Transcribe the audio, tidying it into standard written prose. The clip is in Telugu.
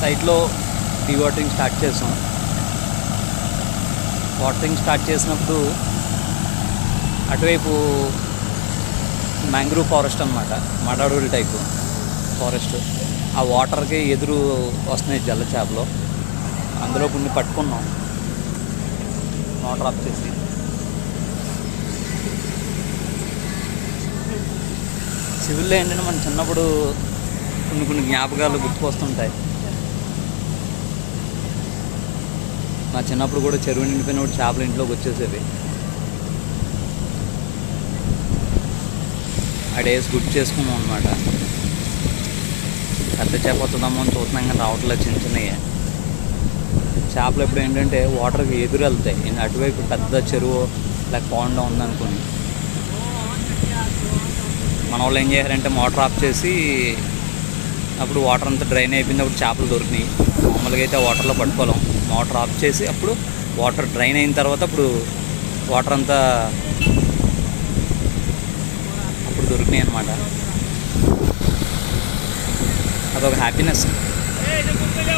సైట్లో డీ వాటరింగ్ స్టార్ట్ చేసాం. వాటరింగ్ స్టార్ట్ చేసినప్పుడు అటువైపు మ్యాంగ్రూవ్ ఫారెస్ట్ అనమాట, మడాడోల్ టైపు ఫారెస్ట్. ఆ వాటర్కి ఎదురు వస్తున్నాయి జల్ల చేపలు. అందులో కొన్ని పట్టుకున్నాం మోటార్ ఆఫ్ చేసి. సివిల్లో ఏంటంటే మన చిన్నప్పుడు కొన్ని జ్ఞాపకాలు గుర్తుకొస్తుంటాయి. మా చిన్నప్పుడు కూడా చెరువు నిండిపోయినప్పుడు చేపలు ఇంట్లోకి వచ్చేసేవి. ఆ డేస్ గుర్తు చేసుకున్నాం అనమాట. పెద్ద చేప వస్తుందమ్మో అని చూస్తున్నాం కానీ రావట్లేదు, చిన్న చిన్నవి చేపలు. ఎప్పుడు ఏంటంటే వాటర్కి ఎదురు వెళ్తాయి. అటువైపు పెద్ద చెరువు లేక పాండ్ ఉందనుకోండి, మన వాళ్ళు ఏం చేయాలంటే మోటార్ ఆఫ్ చేసి అప్పుడు వాటర్ అంతా డ్రైన్ అయిపోయింది. అప్పుడు చేపలు దొరికినాయి. మామూలుగా అయితే వాటర్లో పట్టుకోలేం. మోటార్ ఆఫ్ చేసి అప్పుడు వాటర్ డ్రైన్ అయిన తర్వాత అప్పుడు వాటర్ అంతా అప్పుడు దొరికినాయి అన్నమాట. అదొక హ్యాపీనెస్.